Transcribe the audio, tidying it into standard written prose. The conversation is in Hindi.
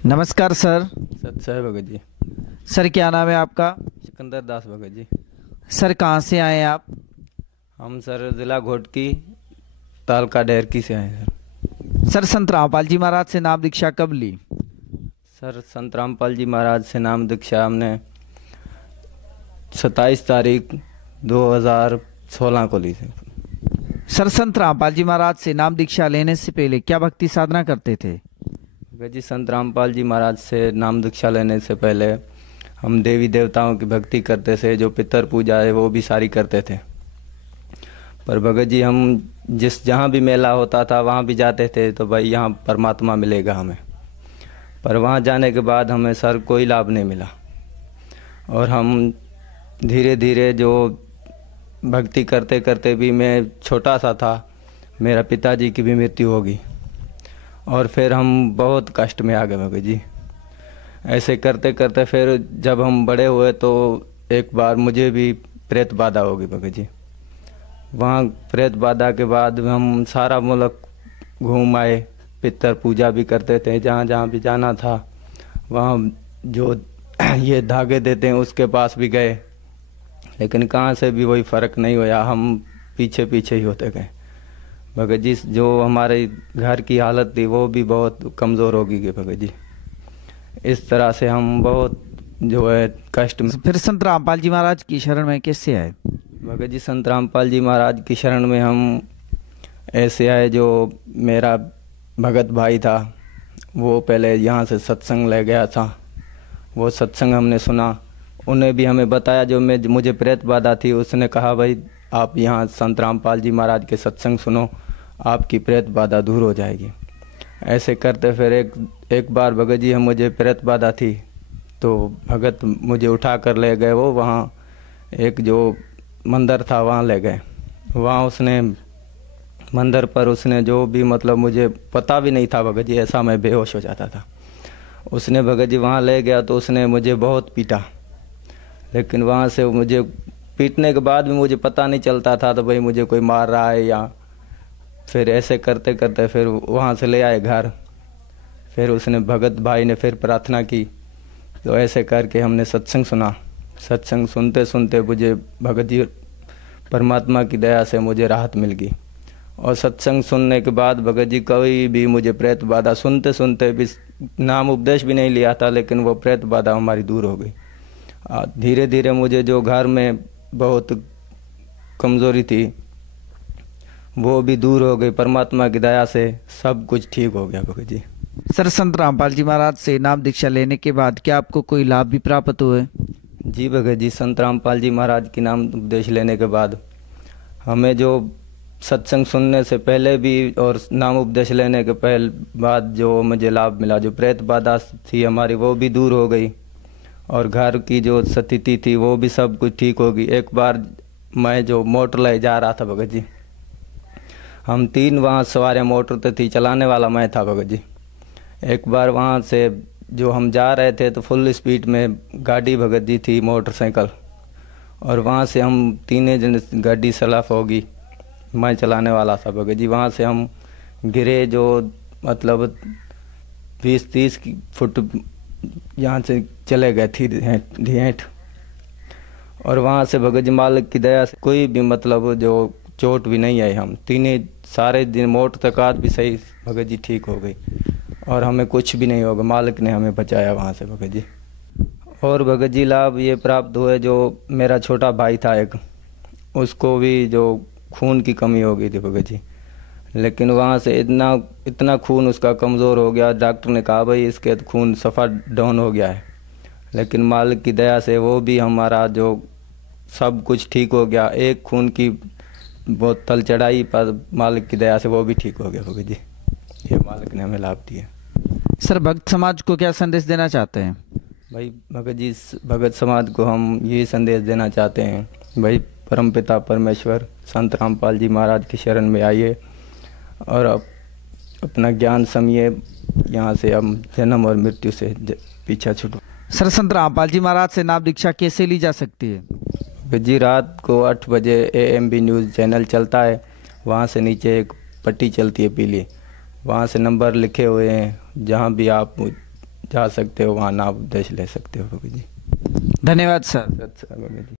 नमस्कार सर। सत्साई भगत जी। सर क्या नाम है आपका? सिकंदर दास भगत जी। सर कहाँ से आए हैं आप? हम सर जिला घोटकी तालका डेरकी से आए हैं सर संत रामपाल जी महाराज से नाम दीक्षा कब ली? सर संत रामपाल जी महाराज से नाम दीक्षा हमने 27 तारीख 2016 को ली थी। सर संत रामपाल जी महाराज से नाम दीक्षा लेने से पहले क्या भक्ति साधना करते थे? भगत जी संत रामपाल जी महाराज से नाम दीक्षा लेने से पहले हम देवी देवताओं की भक्ति करते थे, जो पितर पूजा है वो भी सारी करते थे। पर भगत जी हम जहाँ भी मेला होता था वहाँ भी जाते थे तो भाई यहाँ परमात्मा मिलेगा हमें, पर वहाँ जाने के बाद हमें सर कोई लाभ नहीं मिला। और हम धीरे धीरे जो भक्ति करते करते भी, मैं छोटा सा था, मेरा पिताजी की भी मृत्यु होगी और फिर हम बहुत कष्ट में आ गए भगत जी। ऐसे करते करते फिर जब हम बड़े हुए तो एक बार मुझे भी प्रेत बाधा होगी भगत जी। वहाँ प्रेत बाधा के बाद हम सारा मुल्क घूम आए, पितर पूजा भी करते थे, जहाँ जहाँ भी जाना था वहाँ जो ये धागे देते हैं उसके पास भी गए, लेकिन कहाँ से भी वही फ़र्क नहीं हुआ। हम पीछे पीछे ही होते गए भगत जी। जो हमारे घर की हालत थी वो भी बहुत कमज़ोर हो गई भगत जी। इस तरह से हम बहुत जो है कष्ट में। फिर संत रामपाल जी महाराज की शरण में कैसे आए? भगत जी संत रामपाल जी महाराज की शरण में हम ऐसे आए, जो मेरा भगत भाई था वो पहले यहाँ से सत्संग ले गया था, वो सत्संग हमने सुना, उन्हें भी हमें बताया जो मुझे प्रेत बाधा थी। उसने कहा भाई आप यहाँ संत रामपाल जी महाराज के सत्संग सुनो, आपकी प्रेत बाधा दूर हो जाएगी। ऐसे करते फिर एक बार भगत जी हम मुझे प्रेत बाधा थी तो भगत मुझे उठा कर ले गए, वो वहाँ एक जो मंदिर था वहाँ ले गए। वहाँ उसने मंदिर पर उसने जो भी मतलब मुझे पता भी नहीं था भगत जी, ऐसा मैं बेहोश हो जाता था। उसने भगत जी वहाँ ले गया तो उसने मुझे बहुत पीटा, लेकिन वहाँ से मुझे पीटने के बाद भी मुझे पता नहीं चलता था तो भाई मुझे कोई मार रहा है या। फिर ऐसे करते करते फिर वहाँ से ले आए घर। फिर उसने भगत भाई ने फिर प्रार्थना की, तो ऐसे करके हमने सत्संग सुना। सत्संग सुनते सुनते मुझे भगत जी परमात्मा की दया से मुझे राहत मिल गई। और सत्संग सुनने के बाद भगत जी कभी भी मुझे प्रेत बाधा सुनते सुनते भी, नाम उपदेश भी नहीं लिया था, लेकिन वो प्रेत बाधा हमारी दूर हो गई। धीरे धीरे मुझे जो घर में बहुत कमज़ोरी थी वो भी दूर हो गई, परमात्मा की दया से सब कुछ ठीक हो गया भगत जी। सर संत रामपाल जी महाराज से नाम दीक्षा लेने के बाद क्या आपको कोई लाभ भी प्राप्त हुए? जी भगत जी, संत रामपाल जी महाराज की नाम उपदेश लेने के बाद हमें जो सत्संग सुनने से पहले भी और नाम उपदेश लेने के बाद जो मुझे लाभ मिला, जो प्रेत बाधा थी हमारी वो भी दूर हो गई और घर की जो स्थिति थी वो भी सब कुछ ठीक हो गई। एक बार मैं जो मोटर ले जा रहा था भगत जी, हम 3 वहाँ सवारियाँ मोटर तो थी, चलाने वाला मैं था भगत जी। एक बार वहाँ से जो हम जा रहे थे तो फुल स्पीड में गाड़ी भगत जी थी, मोटरसाइकिल, और वहाँ से हम 3 जन गाड़ी सलाफ होगी, मैं चलाने वाला था भगत जी। वहाँ से हम गिरे जो मतलब 20-30 फुट यहाँ से चले गए थी ढेंट। और वहाँ से भगत जी मालिक की दया से कोई भी मतलब जो चोट भी नहीं आई। हम 3 सारे दिन मोटर तक भी सही भगत जी ठीक हो गई और हमें कुछ भी नहीं होगा, मालिक ने हमें बचाया वहाँ से भगत जी। और भगत जी लाभ ये प्राप्त हुए, जो मेरा छोटा भाई था एक, उसको भी जो खून की कमी हो गई थी भगत जी, लेकिन वहाँ से इतना खून उसका कमज़ोर हो गया, डॉक्टर ने कहा भाई इसके खून सफ़ा डाउन हो गया है, लेकिन मालिक की दया से वो भी हमारा जो सब कुछ ठीक हो गया। एक खून की बोतल चढ़ाई पर मालिक की दया से वो भी ठीक हो गया भगत जी। ये मालिक ने हमें लाभ दिया। सर भक्त समाज को क्या संदेश देना चाहते हैं? भाई भगत जी, भगत समाज को हम ये संदेश देना चाहते हैं, भाई परमपिता परमेश्वर संत रामपाल जी महाराज की शरण में आइए और अपना ज्ञान समिए, यहाँ से हम जन्म और मृत्यु से पीछा छुटो। सर संत रामपाल जी महाराज से नाम दीक्षा कैसे ली जा सकती है? जी रात को 8 बजे AMB न्यूज़ चैनल चलता है, वहाँ से नीचे एक पट्टी चलती है पीली, वहाँ से नंबर लिखे हुए हैं, जहाँ भी आप जा सकते हो, वहाँ नाम उपदेश ले सकते हो भगत जी। धन्यवाद सर। अच्छा भगत जी।